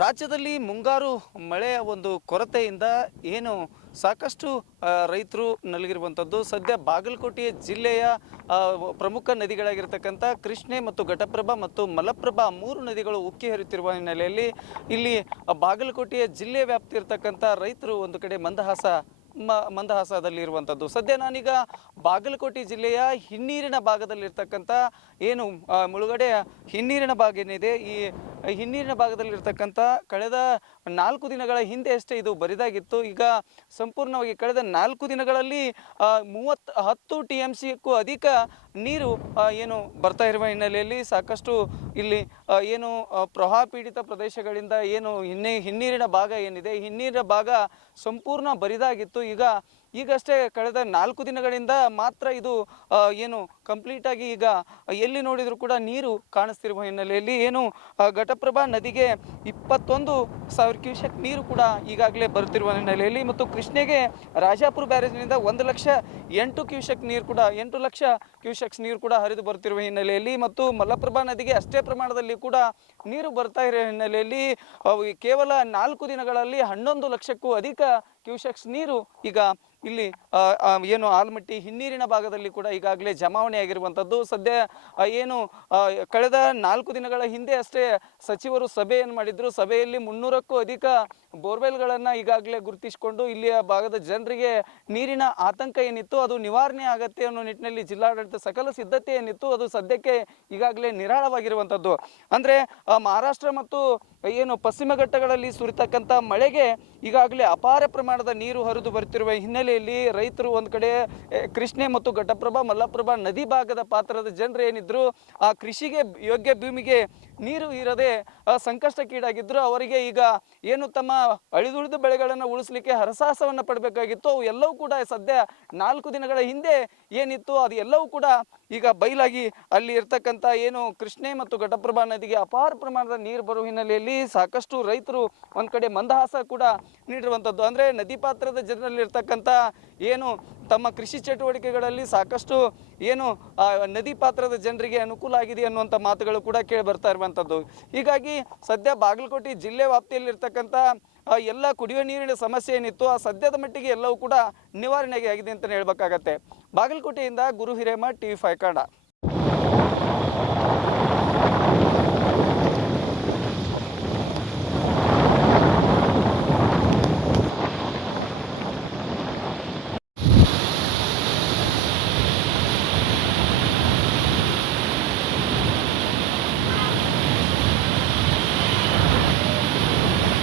ರಾಜ್ಯದಲ್ಲಿ ಮುಂಗಾರು ಮಳೆಯ ಒಂದು ಕೊರತೆಯಿಂದ ಏನು ಸಾಕಷ್ಟು ರೈತರು ನಲಗಿರುವಂಥದ್ದು. ಸದ್ಯ ಬಾಗಲಕೋಟೆ ಜಿಲ್ಲೆಯ ಪ್ರಮುಖ ನದಿಗಳಾಗಿರ್ತಕ್ಕಂಥ ಕೃಷ್ಣೆ ಮತ್ತು ಘಟಪ್ರಭಾ ಮತ್ತು ಮಲಪ್ರಭಾ ಮೂರು ನದಿಗಳು ಉಕ್ಕಿ ಹರಿಯುತ್ತಿರುವ ಹಿನ್ನೆಲೆಯಲ್ಲಿ ಇಲ್ಲಿ ಬಾಗಲಕೋಟೆಯ ಜಿಲ್ಲೆ ವ್ಯಾಪ್ತಿ ಇರತಕ್ಕಂಥ ರೈತರು ಒಂದು ಕಡೆ ಮಂದಹಾಸದಲ್ಲಿರುವಂಥದ್ದು. ಸದ್ಯ ನಾನೀಗ ಬಾಗಲಕೋಟೆ ಜಿಲ್ಲೆಯ ಹಿನ್ನೀರಿನ ಭಾಗದಲ್ಲಿರ್ತಕ್ಕಂಥ ಏನು ಮುಳುಗಡೆ ಹಿನ್ನೀರಿನ ಭಾಗ ಏನಿದೆ, ಈ ಹಿನ್ನೀರಿನ ಭಾಗದಲ್ಲಿರ್ತಕ್ಕಂಥ ಕಳೆದ 4 ದಿನಗಳ ಹಿಂದೆ ಅಷ್ಟೇ ಇದು ಬರಿದಾಗಿತ್ತು. ಈಗ ಸಂಪೂರ್ಣವಾಗಿ ಕಳೆದ 4 ದಿನಗಳಲ್ಲಿ 10 TMCಗೂ ಅಧಿಕ ನೀರು ಏನು ಬರ್ತಾ ಇರುವ ಹಿನ್ನೆಲೆಯಲ್ಲಿ ಸಾಕಷ್ಟು ಇಲ್ಲಿ ಏನು ಪ್ರವಾಹ ಪೀಡಿತ ಪ್ರದೇಶಗಳಿಂದ ಏನು ಹಿನ್ನೀರಿನ ಭಾಗ ಏನಿದೆ, ಹಿನ್ನೀರಿನ ಭಾಗ ಸಂಪೂರ್ಣ ಬರಿದಾಗಿತ್ತು. ಈಗಷ್ಟೇ ಕಳೆದ 4 ದಿನಗಳಿಂದ ಮಾತ್ರ ಇದು ಏನು ಕಂಪ್ಲೀಟ್ ಆಗಿ ಈಗ ಎಲ್ಲಿ ನೋಡಿದರೂ ಕೂಡ ನೀರು ಕಾಣಿಸ್ತಿರುವ ಹಿನ್ನೆಲೆಯಲ್ಲಿ ಏನು ಘಟಪ್ರಭಾ ನದಿಗೆ 21,000 ಕ್ಯೂಸೆಕ್ ನೀರು ಕೂಡ ಈಗಾಗಲೇ ಬರುತ್ತಿರುವ ಹಿನ್ನೆಲೆಯಲ್ಲಿ ಮತ್ತು ಕೃಷ್ಣೆಗೆ ರಾಜಾಪುರ ಬ್ಯಾರೇಜ್ನಿಂದ 1,08,000 ಕ್ಯೂಸೆಕ್ ನೀರು ಕೂಡ 8 ಲಕ್ಷ ಕ್ಯೂಸೆಕ್ಸ್ ನೀರು ಕೂಡ ಹರಿದು ಬರುತ್ತಿರುವ ಹಿನ್ನೆಲೆಯಲ್ಲಿ ಮತ್ತು ಮಲಪ್ರಭಾ ನದಿಗೆ ಅಷ್ಟೇ ಪ್ರಮಾಣದಲ್ಲಿ ಕೂಡ ನೀರು ಬರ್ತಾ ಇರೋ ಹಿನ್ನೆಲೆಯಲ್ಲಿ ಕೇವಲ 4 ದಿನಗಳಲ್ಲಿ 11 ಲಕ್ಷಕ್ಕೂ ಅಧಿಕ ಕ್ಯೂಸೆಕ್ಸ್ ನೀರು ಈಗ ಇಲ್ಲಿ ಏನು ಆಲ್ಮಟ್ಟಿ ಹಿನ್ನೀರಿನ ಭಾಗದಲ್ಲಿ ಕೂಡ ಈಗಾಗಲೇ ಜಮಾವಣೆ ಆಗಿರುವಂಥದ್ದು. ಸದ್ಯ ಏನು ಕಳೆದ 4 ದಿನಗಳ ಹಿಂದೆ ಅಷ್ಟೇ ಸಚಿವರು ಸಭೆಯನ್ನು ಮಾಡಿದ್ರು. ಸಭೆಯಲ್ಲಿ 300ಕ್ಕೂ ಅಧಿಕ ಬೋರ್ವೆಲ್ಗಳನ್ನು ಈಗಾಗಲೇ ಗುರುತಿಸಿಕೊಂಡು ಇಲ್ಲಿಯ ಭಾಗದ ಜನರಿಗೆ ನೀರಿನ ಆತಂಕ ಏನಿತ್ತು ಅದು ನಿವಾರಣೆ ಆಗತ್ತೆ ಅನ್ನೋ ನಿಟ್ಟಿನಲ್ಲಿ ಜಿಲ್ಲಾಡಳಿತ ಸಕಲ ಸಿದ್ಧತೆ ಏನಿತ್ತು ಅದು ಸದ್ಯಕ್ಕೆ ಈಗಾಗಲೇ ನಿರಾಳವಾಗಿರುವಂಥದ್ದು. ಅಂದರೆ ಮಹಾರಾಷ್ಟ್ರ ಮತ್ತು ಏನು ಪಶ್ಚಿಮ ಘಟ್ಟಗಳಲ್ಲಿ ಸುರಿತಕ್ಕಂಥ ಮಳೆಗೆ ಈಗಾಗಲೇ ಅಪಾರ ಪ್ರಮಾಣದ ನೀರು ಹರಿದು ಬರುತ್ತಿರುವ ಹಿನ್ನೆಲೆಯಲ್ಲಿ ರೈತರು ಒಂದು ಕಡೆ ಕೃಷ್ಣೆ ಮತ್ತು ಘಟಪ್ರಭಾ ಮಲಪ್ರಭಾ ನದಿ ಭಾಗದ ಪಾತ್ರದ ಜನರು ಏನಿದ್ರು ಆ ಕೃಷಿಗೆ ಯೋಗ್ಯ ಭೂಮಿಗೆ ನೀರು ಇರದೆ ಸಂಕಷ್ಟಕ್ಕೀಡಾಗಿದ್ರು. ಅವರಿಗೆ ಈಗ ಏನು ತಮ್ಮ ಅಳಿದುಳಿದ ಬೆಳೆಗಳನ್ನು ಉಳಿಸಲಿಕ್ಕೆ ಹರಸಾಹಸವನ್ನು ಪಡಬೇಕಾಗಿತ್ತು, ಅವು ಎಲ್ಲವೂ ಕೂಡ ಸದ್ಯ 4 ದಿನಗಳ ಹಿಂದೆ ಏನಿತ್ತು ಅದು ಎಲ್ಲವೂ ಕೂಡ ಈಗ ಬಯಲಾಗಿ ಅಲ್ಲಿ ಇರ್ತಕ್ಕಂಥ ಏನು ಕೃಷ್ಣೆ ಮತ್ತು ಘಟಪ್ರಭಾ ನದಿಗೆ ಅಪಾರ ಪ್ರಮಾಣದ ನೀರು ಬರುವ ಹಿನ್ನೆಲೆಯಲ್ಲಿ ಸಾಕಷ್ಟು ರೈತರು ಒಂದು ಕಡೆ ಮಂದಹಾಸ ಕೂಡ ನೀಡಿರುವಂಥದ್ದು. ಅಂದರೆ ನದಿ ಪಾತ್ರದ ಜನರಲ್ಲಿ ಇರ್ತಕ್ಕಂಥ ಏನು ತಮ್ಮ ಕೃಷಿ ಚಟುವಟಿಕೆಗಳಲ್ಲಿ ಸಾಕಷ್ಟು ಏನು ನದಿ ಪಾತ್ರದ ಜನರಿಗೆ ಅನುಕೂಲ ಆಗಿದೆ ಅನ್ನುವಂಥ ಮಾತುಗಳು ಕೂಡ ಕೇಳಿ ಬರ್ತಾ ಇರುವಂಥದ್ದು. ಹೀಗಾಗಿ ಸದ್ಯ ಬಾಗಲಕೋಟೆ ಜಿಲ್ಲೆ ವ್ಯಾಪ್ತಿಯಲ್ಲಿರ್ತಕ್ಕಂಥ ಎಲ್ಲ ಕುಡಿಯುವ ನೀರಿನ ಸಮಸ್ಯೆ ಏನಿತ್ತು ಆ ಸದ್ಯದ ಮಟ್ಟಿಗೆ ಎಲ್ಲವೂ ಕೂಡ ನಿವಾರಣೆಗೆ ಆಗಿದೆ ಅಂತಲೇ ಹೇಳ್ಬೇಕಾಗತ್ತೆ. ಬಾಗಲಕೋಟೆಯಿಂದ ಗುರು ಹಿರೇಮಠ, TV5 ಕನ್ನಡ.